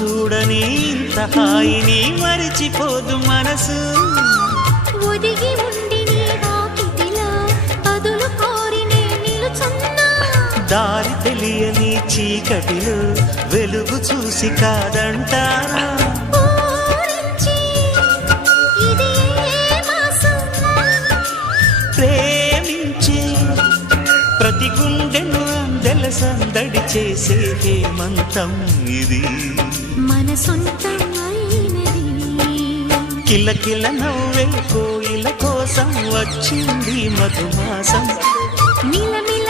చూడని ఇంత హాయిని మరిచిపోదు మనసు. ఒదిగి ఉండి నీ వాకిటిలో బదులు కోరి నే నిలుచున్నా. దారి తెలియని చీకటిలో వెలుగు చూసి కాదంటారా. ఊరించి ఇది ఏ మాసం? ప్రేమించే ప్రతి గుండెను అందెల సందడి చేసే హేమంతం ఇది. మన సొంతం అయినది. కిలకిల నవ్వే కోయిల కోసం వచ్చింది మధుమాసం. మిలమిల